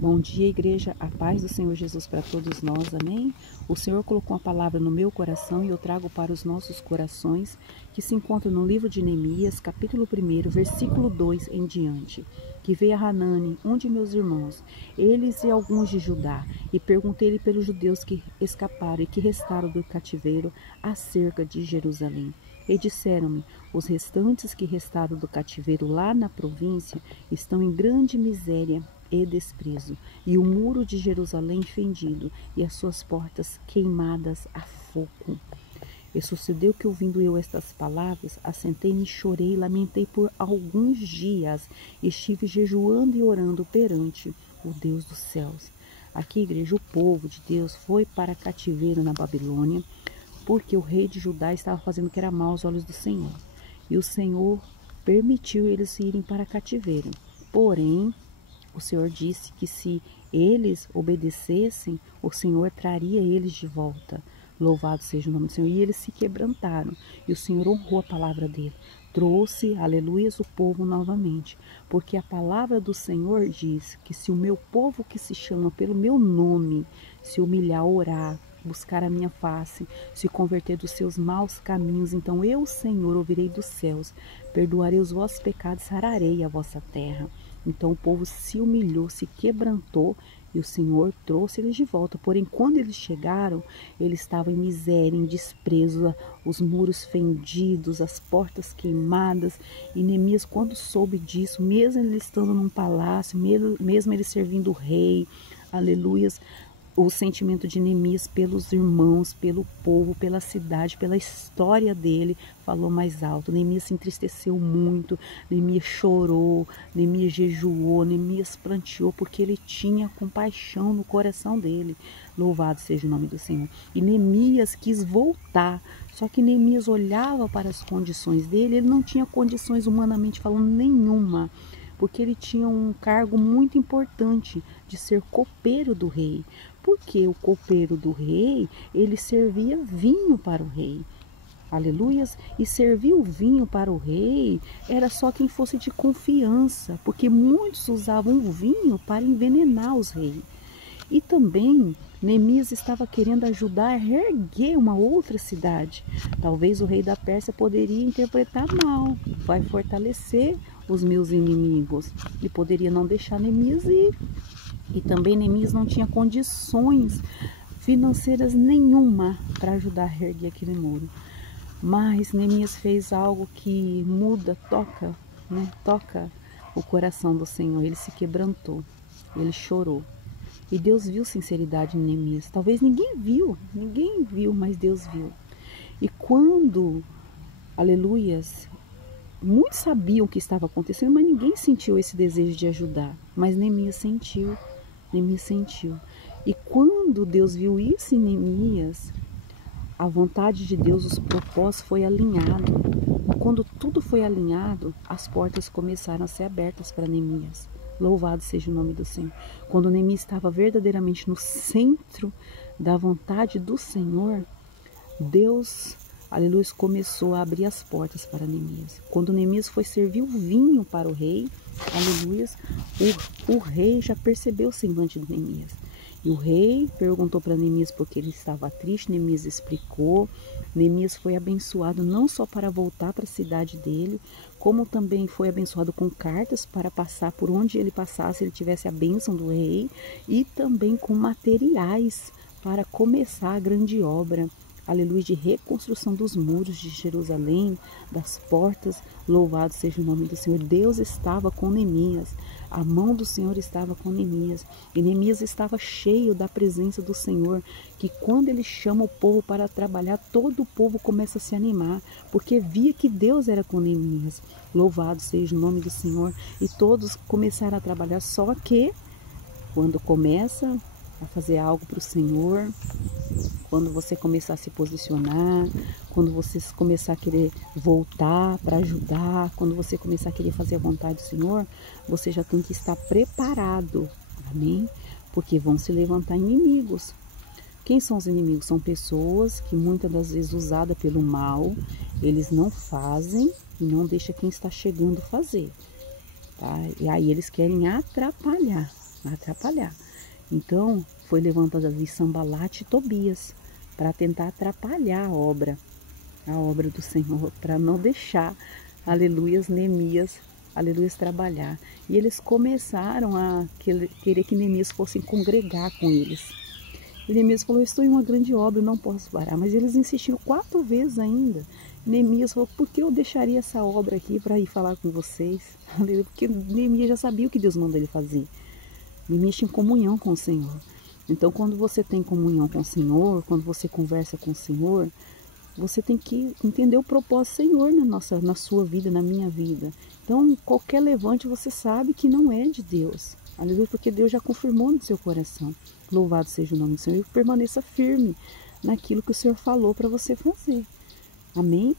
Bom dia, igreja, a paz do Senhor Jesus para todos nós, amém? O Senhor colocou uma palavra no meu coração e eu trago para os nossos corações, que se encontra no livro de Neemias, capítulo 1, versículo 2 em diante. Que veio a Hanani, um de meus irmãos, eles e alguns de Judá, e perguntei-lhe pelos judeus que escaparam e que restaram do cativeiro acerca de Jerusalém. E disseram-me, os restantes que restaram do cativeiro lá na província estão em grande miséria e desprezo, e o muro de Jerusalém fendido, e as suas portas queimadas a fogo. E sucedeu que, ouvindo eu estas palavras, assentei-me, chorei e lamentei por alguns dias, e estive jejuando e orando perante o Deus dos céus. Aqui, igreja, o povo de Deus foi para cativeiro na Babilônia, porque o rei de Judá estava fazendo o que era mal aos olhos do Senhor. E o Senhor permitiu eles irem para cativeiro. Porém, o Senhor disse que se eles obedecessem, o Senhor traria eles de volta. Louvado seja o nome do Senhor. E eles se quebrantaram. E o Senhor honrou a palavra dele. Trouxe, aleluias, o povo novamente. Porque a palavra do Senhor diz que se o meu povo que se chama pelo meu nome se humilhar, orar, buscar a minha face, se converter dos seus maus caminhos, então eu, Senhor, ouvirei dos céus, perdoarei os vossos pecados, sararei a vossa terra. Então o povo se humilhou, se quebrantou e o Senhor trouxe eles de volta. Porém, quando eles chegaram, eles estavam em miséria, em desprezo, os muros fendidos, as portas queimadas. E Neemias, quando soube disso, mesmo ele estando num palácio, mesmo ele servindo o rei, aleluias, o sentimento de Neemias pelos irmãos, pelo povo, pela cidade, pela história dele, falou mais alto. Neemias se entristeceu muito, Neemias chorou, Neemias jejuou, Neemias pranteou, porque ele tinha compaixão no coração dele. Louvado seja o nome do Senhor. E Neemias quis voltar, só que Neemias olhava para as condições dele, ele não tinha condições humanamente falando nenhuma, porque ele tinha um cargo muito importante de ser copeiro do rei. Porque o copeiro do rei, ele servia vinho para o rei. Aleluias! E servir o vinho para o rei era só quem fosse de confiança, porque muitos usavam o vinho para envenenar os reis. E também Neemias estava querendo ajudar a reerguer uma outra cidade. Talvez o rei da Pérsia poderia interpretar mal, vai fortalecer os meus inimigos. E poderia não deixar Neemias ir. E também Neemias não tinha condições financeiras nenhuma para ajudar a reerguer aquele muro. Mas Neemias fez algo que muda, toca o coração do Senhor. Ele se quebrantou, ele chorou. E Deus viu sinceridade em Neemias. Talvez ninguém viu, mas Deus viu. E quando, aleluias, muitos sabiam o que estava acontecendo, mas ninguém sentiu esse desejo de ajudar. Mas Neemias sentiu. E quando Deus viu isso em Neemias, a vontade de Deus, os propósitos foi alinhado. Quando tudo foi alinhado, as portas começaram a ser abertas para Neemias. Louvado seja o nome do Senhor. Quando Neemias estava verdadeiramente no centro da vontade do Senhor, Deus, aleluia, começou a abrir as portas para Neemias. Quando Neemias foi servir o vinho para o rei, aleluia, o rei já percebeu o semblante de Neemias. E o rei perguntou para Neemias porque ele estava triste. Neemias explicou. Neemias foi abençoado não só para voltar para a cidade dele, como também foi abençoado com cartas para passar por onde ele passasse, ele tivesse a bênção do rei, e também com materiais para começar a grande obra, aleluia, de reconstrução dos muros de Jerusalém, das portas. Louvado seja o nome do Senhor. Deus estava com Neemias, a mão do Senhor estava com Neemias, e Neemias estava cheio da presença do Senhor, que quando ele chama o povo para trabalhar, todo o povo começa a se animar, porque via que Deus era com Neemias. Louvado seja o nome do Senhor. E todos começaram a trabalhar, só que quando começa a fazer algo para o Senhor, quando você começar a se posicionar, quando você começar a querer voltar para ajudar, quando você começar a querer fazer a vontade do Senhor, você já tem que estar preparado, amém? Porque vão se levantar inimigos. Quem são os inimigos? São pessoas que muitas das vezes usadas pelo mal, eles não fazem e não deixam quem está chegando fazer, tá? E aí eles querem atrapalhar. atrapalhar. Então, foi levantado ali Sambalate e Tobias para tentar atrapalhar a obra do Senhor, para não deixar, aleluias, Neemias, aleluias, trabalhar. E eles começaram a querer que Neemias fosse congregar com eles. E Neemias falou, estou em uma grande obra, eu não posso parar. Mas eles insistiram 4 vezes ainda. Neemias falou, por que eu deixaria essa obra aqui para ir falar com vocês? Porque Neemias já sabia o que Deus mandou ele fazer. Neemias tinha comunhão com o Senhor. Então, quando você tem comunhão com o Senhor, quando você conversa com o Senhor, você tem que entender o propósito do Senhor na sua vida, na minha vida. Então, qualquer levante você sabe que não é de Deus. Aleluia, porque Deus já confirmou no seu coração. Louvado seja o nome do Senhor. E permaneça firme naquilo que o Senhor falou para você fazer. Amém?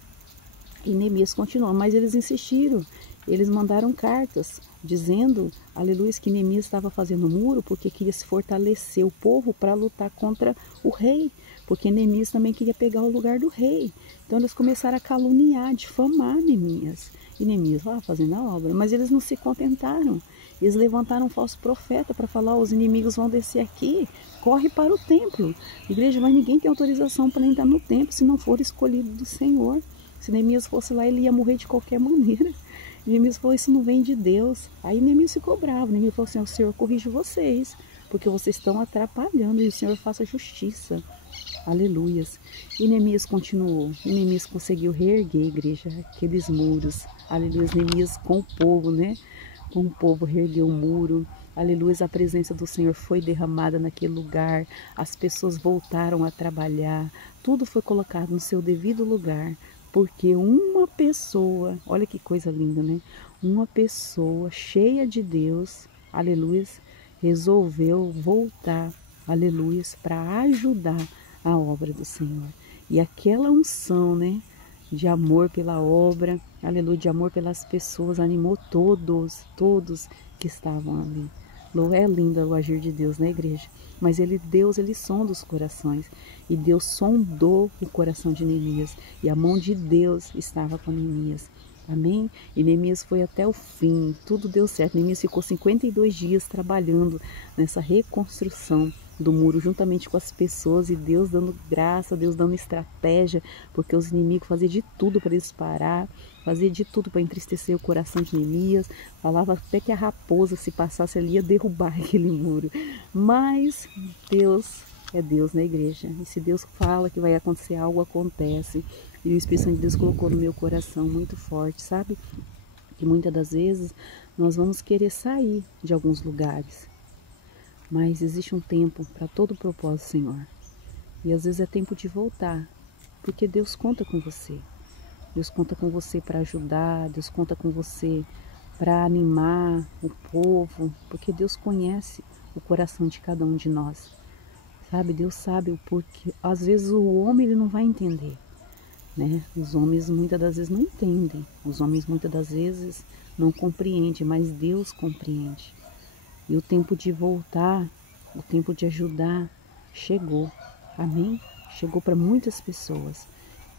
E Neemias continuou, mas eles insistiram. Eles mandaram cartas dizendo, aleluia, que Neemias estava fazendo muro porque queria se fortalecer o povo para lutar contra o rei. Porque Neemias também queria pegar o lugar do rei. Então eles começaram a caluniar, difamar Neemias. E Neemias lá fazendo a obra. Mas eles não se contentaram. Eles levantaram um falso profeta para falar, os inimigos vão descer aqui, corre para o templo. Igreja, mas ninguém tem autorização para entrar no templo se não for escolhido do Senhor. Se Neemias fosse lá, ele ia morrer de qualquer maneira. Neemias falou, isso não vem de Deus. Aí Neemias ficou bravo. Neemias falou assim, o Senhor corrige vocês, porque vocês estão atrapalhando e o Senhor faça justiça. Aleluias. E Neemias continuou. E Neemias conseguiu reerguer, igreja, aqueles muros. Aleluia. Neemias com o povo, né? Com o povo reergueu o muro. Aleluia. A presença do Senhor foi derramada naquele lugar. As pessoas voltaram a trabalhar. Tudo foi colocado no seu devido lugar. Porque uma pessoa, olha que coisa linda, né? Uma pessoa cheia de Deus, aleluia, resolveu voltar, aleluia, para ajudar a obra do Senhor. E aquela unção, né, de amor pela obra, aleluia, de amor pelas pessoas, animou todos que estavam ali. É lindo o agir de Deus na igreja, mas Deus sonda os corações, e Deus sondou o coração de Neemias, e a mão de Deus estava com Neemias. Amém? E Neemias foi até o fim, tudo deu certo. Neemias ficou 52 dias trabalhando nessa reconstrução do muro, juntamente com as pessoas, e Deus dando graça, Deus dando estratégia, porque os inimigos faziam de tudo para eles parar, fazia de tudo para entristecer o coração de Neemias, falava até que a raposa, se passasse ali, ia derrubar aquele muro. Mas Deus é Deus na igreja, e se Deus fala que vai acontecer algo, acontece. E o Espírito Santo de Deus colocou no meu coração muito forte, sabe? Que muitas das vezes nós vamos querer sair de alguns lugares, mas existe um tempo para todo o propósito, Senhor. E às vezes é tempo de voltar, porque Deus conta com você. Deus conta com você para ajudar, Deus conta com você para animar o povo, porque Deus conhece o coração de cada um de nós. Sabe, Deus sabe o porquê. Às vezes o homem ele não vai entender, né? Os homens muitas das vezes não entendem. Os homens muitas das vezes não compreendem, mas Deus compreende. E o tempo de voltar, o tempo de ajudar, chegou. Amém? Chegou para muitas pessoas.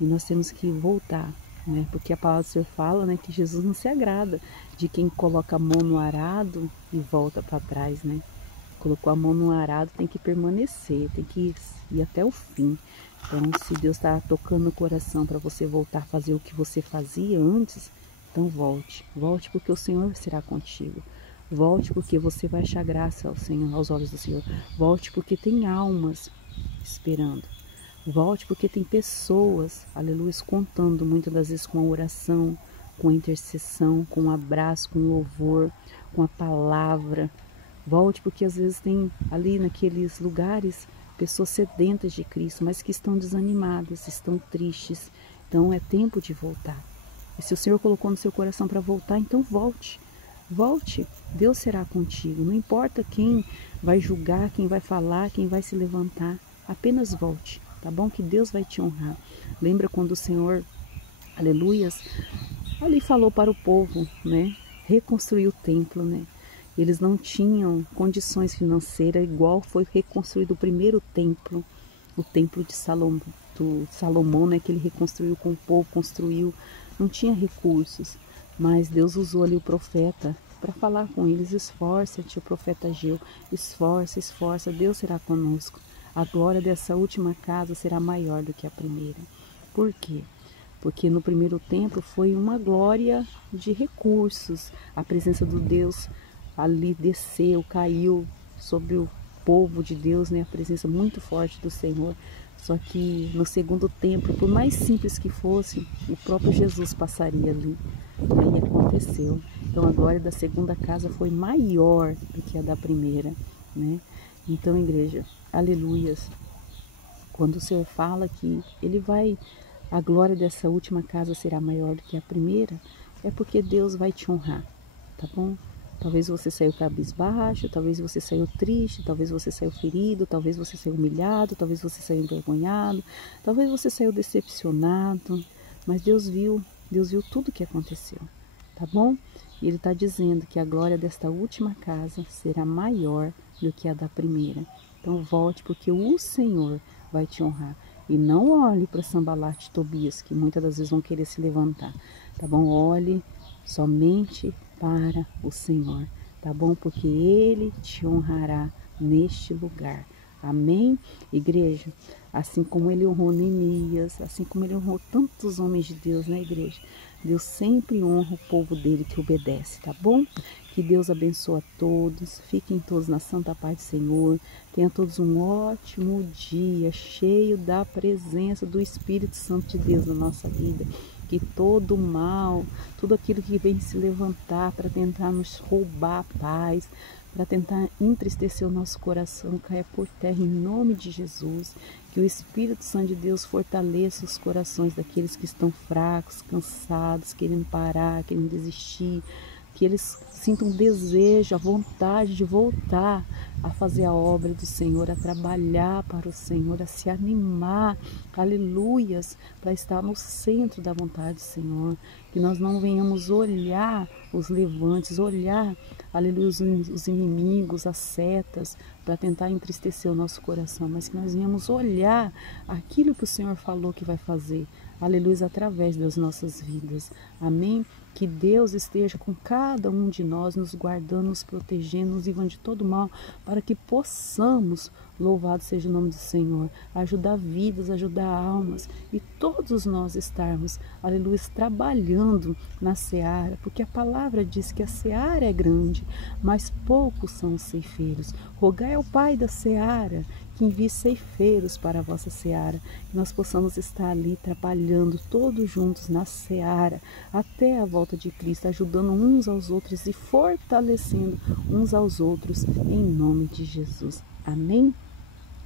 E nós temos que voltar, né? Porque a palavra do Senhor fala, né, que Jesus não se agrada de quem coloca a mão no arado e volta para trás, né? Colocou a mão no arado, tem que permanecer, tem que ir até o fim. Então, se Deus está tocando no coração para você voltar a fazer o que você fazia antes, então volte. Volte porque o Senhor será contigo. Volte porque você vai achar graça ao Senhor, aos olhos do Senhor. Volte porque tem almas esperando. Volte porque tem pessoas, aleluia, contando muitas das vezes com a oração, com a intercessão, com o abraço, com o louvor, com a palavra. Volte porque às vezes tem ali naqueles lugares pessoas sedentas de Cristo, mas que estão desanimadas, estão tristes. Então é tempo de voltar. E se o Senhor colocou no seu coração para voltar, então volte. Volte, Deus será contigo. Não importa quem vai julgar, quem vai falar, quem vai se levantar. Apenas volte, tá bom? Que Deus vai te honrar. Lembra quando o Senhor, aleluias, ali falou para o povo, né? Reconstruir o templo, né? Eles não tinham condições financeiras, igual foi reconstruído o primeiro templo, o templo de Salomão, né, que ele reconstruiu com o povo, construiu, não tinha recursos, mas Deus usou ali o profeta, para falar com eles. Esforça-te, o profeta Ageu, esforça, Deus será conosco. A glória dessa última casa será maior do que a primeira. Por quê? Porque no primeiro templo foi uma glória de recursos. A presença do Deus ali desceu, caiu sobre o povo de Deus, né? A presença muito forte do Senhor. Só que no segundo templo, por mais simples que fosse, o próprio Jesus passaria ali. E aconteceu. Então a glória da segunda casa foi maior do que a da primeira, né? Então, igreja, aleluias. Quando o Senhor fala que a glória dessa última casa será maior do que a primeira, é porque Deus vai te honrar, tá bom? Talvez você saiu cabisbaixo, talvez você saiu triste, talvez você saiu ferido, talvez você saiu humilhado, talvez você saiu envergonhado, talvez você saiu decepcionado, mas Deus viu tudo o que aconteceu, tá bom? E Ele está dizendo que a glória desta última casa será maior do que a da primeira. Então volte, porque o Senhor vai te honrar. E não olhe para Sambalat e Tobias, que muitas das vezes vão querer se levantar, tá bom? Olhe somente para o Senhor, tá bom? Porque Ele te honrará neste lugar. Amém? Igreja, assim como Ele honrou Neemias, assim como Ele honrou tantos homens de Deus na igreja, Deus sempre honra o povo dele que obedece, tá bom? Que Deus abençoe a todos, fiquem todos na santa paz do Senhor, tenham todos um ótimo dia, cheio da presença do Espírito Santo de Deus na nossa vida. Que todo mal, tudo aquilo que vem se levantar para tentar nos roubar a paz, para tentar entristecer o nosso coração, caia por terra em nome de Jesus. Que o Espírito Santo de Deus fortaleça os corações daqueles que estão fracos, cansados, querendo parar, querendo desistir. Que eles sintam desejo, a vontade de voltar a fazer a obra do Senhor, a trabalhar para o Senhor, a se animar, aleluias, para estar no centro da vontade do Senhor. Que nós não venhamos olhar os levantes, olhar, aleluia, os inimigos, as setas, para tentar entristecer o nosso coração, mas que nós venhamos olhar aquilo que o Senhor falou que vai fazer, aleluia, através das nossas vidas. Amém? Que Deus esteja com cada um de nós, nos guardando, nos protegendo, nos livrando de todo mal, para que possamos, louvado seja o nome do Senhor, ajudar vidas, ajudar almas, e todos nós estarmos, aleluia, trabalhando na seara, porque a palavra diz que a seara é grande, mas poucos são os ceifeiros. Rogai ao Pai da seara que envie ceifeiros para a vossa seara, que nós possamos estar ali trabalhando todos juntos na seara, até a volta de Cristo, ajudando uns aos outros e fortalecendo uns aos outros, em nome de Jesus. Amém?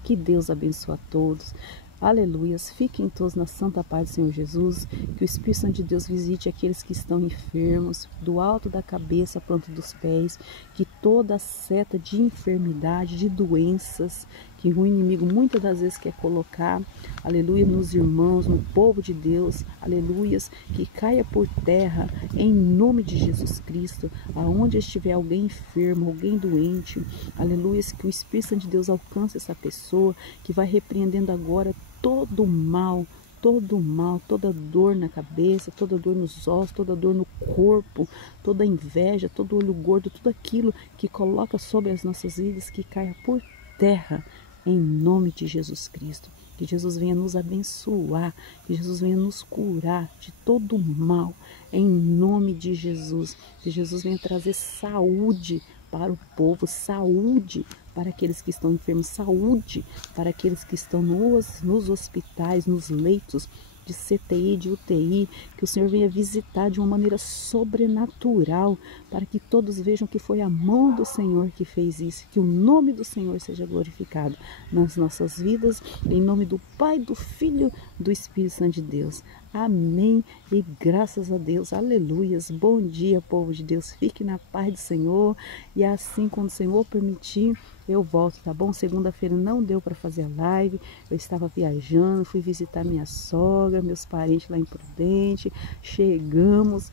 Que Deus abençoe a todos. Aleluias, fiquem todos na santa paz do Senhor Jesus, que o Espírito Santo de Deus visite aqueles que estão enfermos, do alto da cabeça à planta dos pés, que toda seta de enfermidade, de doenças, que o inimigo muitas das vezes quer colocar, aleluia, nos irmãos, no povo de Deus, aleluias, que caia por terra, em nome de Jesus Cristo, aonde estiver alguém enfermo, alguém doente, aleluias, que o Espírito Santo de Deus alcance essa pessoa, que vai repreendendo agora todo mal, toda dor na cabeça, toda dor nos ossos, toda dor no corpo, toda inveja, todo olho gordo, tudo aquilo que coloca sobre as nossas vidas, que caia por terra, em nome de Jesus Cristo. Que Jesus venha nos abençoar, que Jesus venha nos curar de todo mal, em nome de Jesus. Que Jesus venha trazer saúde para o povo, saúde para aqueles que estão enfermos, saúde para aqueles que estão nos hospitais, nos leitos de CTI, de UTI, que o Senhor venha visitar de uma maneira sobrenatural, para que todos vejam que foi a mão do Senhor que fez isso, que o nome do Senhor seja glorificado nas nossas vidas, em nome do Pai, do Filho, do Espírito Santo de Deus. Amém e graças a Deus, aleluias. Bom dia, povo de Deus, fique na paz do Senhor, e assim, quando o Senhor permitir, eu volto, tá bom? Segunda-feira não deu para fazer a live, eu estava viajando, fui visitar minha sogra, meus parentes lá em Prudente, chegamos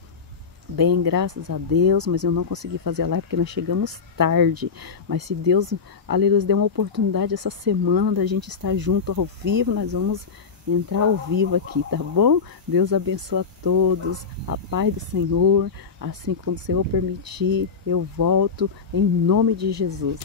bem, graças a Deus, mas eu não consegui fazer a live porque nós chegamos tarde, mas se Deus, aleluia, deu uma oportunidade essa semana da gente estar junto ao vivo, nós vamos entrar ao vivo aqui, tá bom? Deus abençoe a todos, a paz do Senhor. Assim como o Senhor permitir, eu volto em nome de Jesus.